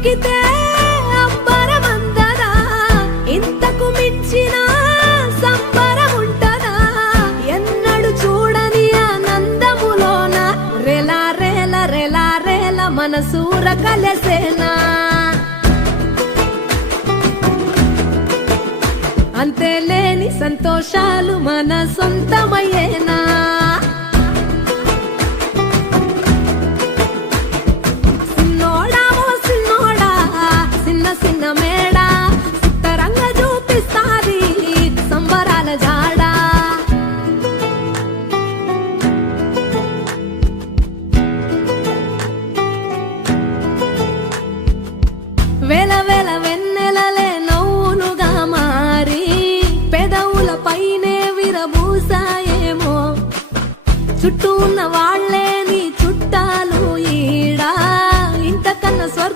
చినుకితే అంబరమందరా, ఇంతకు మించిన సంబరం ఉంటదా? ఎన్నడు చూడని ఆనందములోన రెలా రేల రెలా రేల మనసూర కలసేనా. అంతే లేని సంతోషాలు మన సొంతమయ్యేనా. సిన్నోడా ఓ సిన్నోడా, సిన్న సిన్న మేడా, సిత్తరంగా చూపిస్తాది సంబరాల జాడా. వేల వేల వెన్నెలలే నవ్వులుగా మారి పెదవుల పైనే విరబూసాయేమో, చుట్టూ ఉన్న